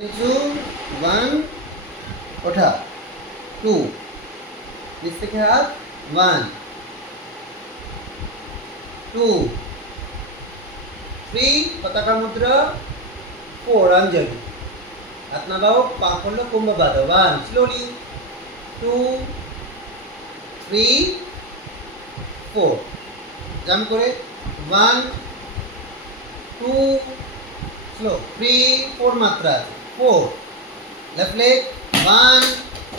নিচু 1 ওঠা 2 নিচ থেকে হাত 1 2 3 পতাকা মুদ্রা 4 अंजलि हाथ नामाओ पा खोलो कुंभ बांधो 1 स्लोली 2 3 4 जम करे 1 2 स्लो 3 4 मात्रा 4 लेफ्ट लेग 1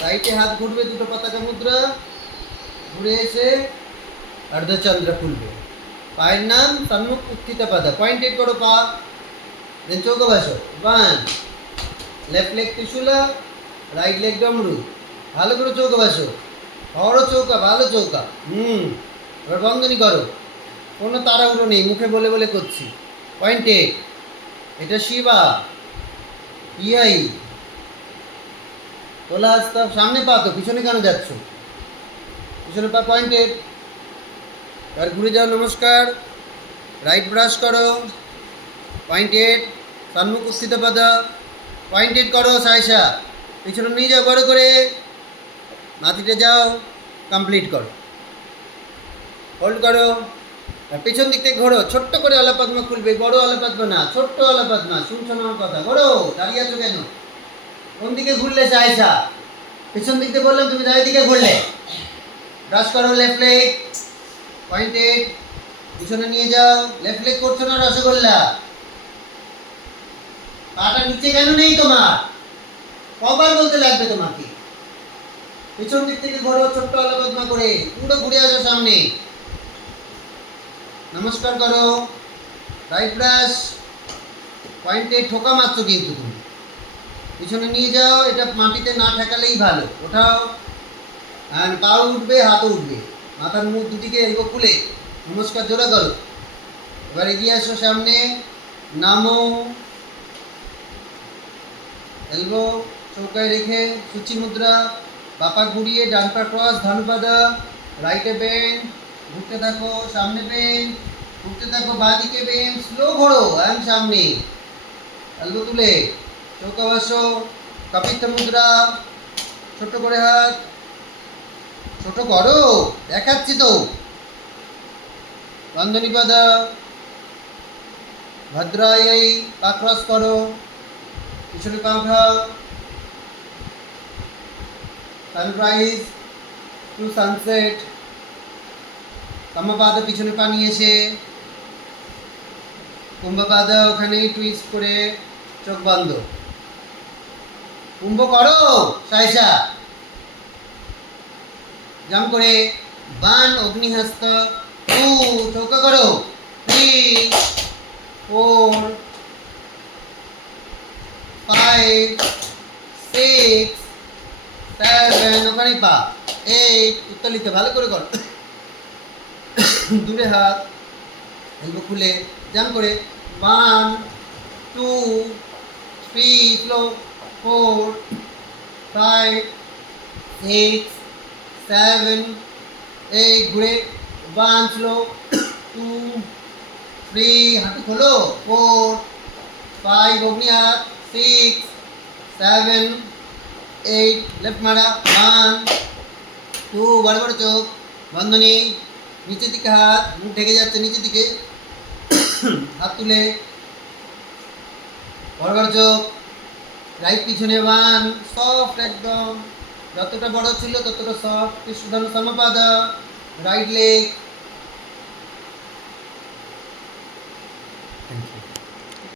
राइटे हाथ घुटबे दुটো पताका मुद्रा ঘুরে এসে अर्धचंद्र খুলবে পায়ের নাম সম্মুখ উত্থিত পদ পয়েন্টেড করো পা দেন চৌকো বসো 1 লেফট লেগ ত্রিশূলা রাইট লেগ ডমরু ভালো করে চৌকো বসো বড় চৌকা ভালো চৌকা এবার বন্ধনী করো কোনো তাড়াহুড়ো নেই মুখে বলে বলে করছি পয়েন্টেড এটা শিবা ইয়াই তোলা আসতে সামনে পা তো পিছনে কেন যাচ্ছ পিছনে পা পয়েন্টেড আর ঘুরে যাও নমস্কার রাইট ব্রাশ করো পয়েন্টেড সম্মুখ স্থিত পদ পয়েন্টেড করো সাইসা পিছনে নিয়ে যাও বড় করে মাটিতে যাও কমপ্লিট করো হোল্ড করো আর পিছন দিক থেকে ঘোরো ছোট্ট করে আলাপাদমা খুলবে বড় আলাপাদমা না ছোট্ট আলাপাদমা শুনছো না আমার কথা ঘোরো দাঁড়িয়ে আছো কেন কোন দিকে ঘুরলে সাইসা পিছন দিক থেকে বললাম তুমি দাঁড়িয়ে দিকে ঘুরলে ব্রাশ করো লেফট লেগ পয়েন্টেড পিছনে নিয়ে যাও লেফট লেগ করছো না রসগোল্লা পাটা নিচে কেন নেই তোমার কবার বলতে লাগবে তোমাকে পিছন দিক থেকে ঘোরো ছোট্ট আলাপাদমা করে পুরো ঘুরে আসো সামনে নমস্কার করো রাইট ব্রাশ পয়েন্টে ঠোকা মারছো কিন্তু তুমি পিছনে নিয়ে যাও এটা মাটিতে না ঠেকালেই ভালো ওঠাও আর পাও উঠবে হাতও উঠবে মাথার মুখ দুদিকে এলবো খুলে নমস্কার জোড়া করো এবার এগিয়ে আসো সামনে নামো এলবো চৌকায় রেখে সূচি মুদ্রা বাপা ঘুরিয়ে ডান পা ক্রস ধনুপাদা রাইটে বেন্ড ঘুরতে থাকো সামনে বেন্ড ঘুরতে থাকো বাঁদিকে বেন্ড স্লো ঘোরো আর সামনে এলবো তুলে চৌকা বসো কপিত্থ মুদ্রা ছোট করে হাত ছোট করো দেখাচ্ছি তো বন্ধনী পদা ভদ্রায় পা ক্রস করো পিছনে পা উঠাও সানরাইজ টু সানসেট কামাপাদ পিছনে পা নিয়ে এসে কুম্ভপাদ ওখানে টুইস্ট করে চোখ বন্ধ কুম্ভ করো সাইসা জাম করে 1 অগ্নিহস্ত 2 চৌকা করো 3 4 5 6 7 ওখানে পা 8 উত্তোলিত ভালো করে করো দূরে হাত এলবো খুলে জাম করে 1 2 3 স্লো 4 5 6 7 8 ঘুরে 1 স্লো 2 3 হাঁটু খোলো 4 5 অগ্নি হাত 6 7 8 লেফট মারা 1 2 বড় বড় চোখ বন্ধনী নিচের দিকে হাত মুখ ঢেকে যাচ্ছে নিচের দিকে হাত তুলে বড় বড় চোখ রাইট পিছনে 1 সফট একদম যতটা বড় ছিল ততটা সফট কৃষ্ণধন সমপাদা রাইট লেগ থ্যাংক ইউ